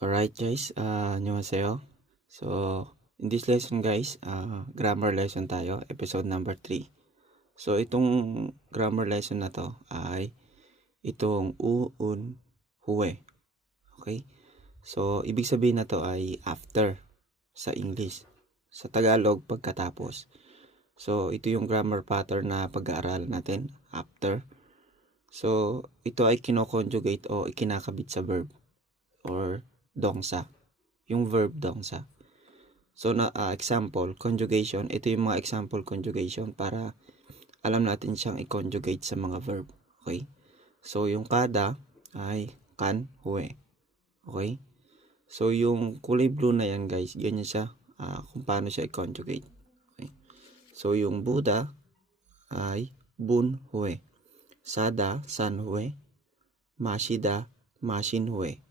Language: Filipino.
Alright guys, annyeonghaseyo. So, in this lesson guys, grammar lesson tayo, episode number 3. So, itong grammar lesson na to ay itong uun huwe. Okay? So, ibig sabihin na to ay after sa English. Sa Tagalog, pagkatapos. So, ito yung grammar pattern na pag-aaralan natin, after. So, ito ay kino-conjugate o ikinakabit sa verb or dongsa. Yung verb dongsa. So, example, conjugation. Ito yung mga example conjugation para alam natin siyang i-conjugate sa mga verb. Okay? So, yung kada ay kan, hue. Okay? So, yung kulay blue na yan guys, ganyan siya kung paano siya i-conjugate. Okay? So, yung Buddha ay bun hue. Sada, san hue. Mashida, mashin hue.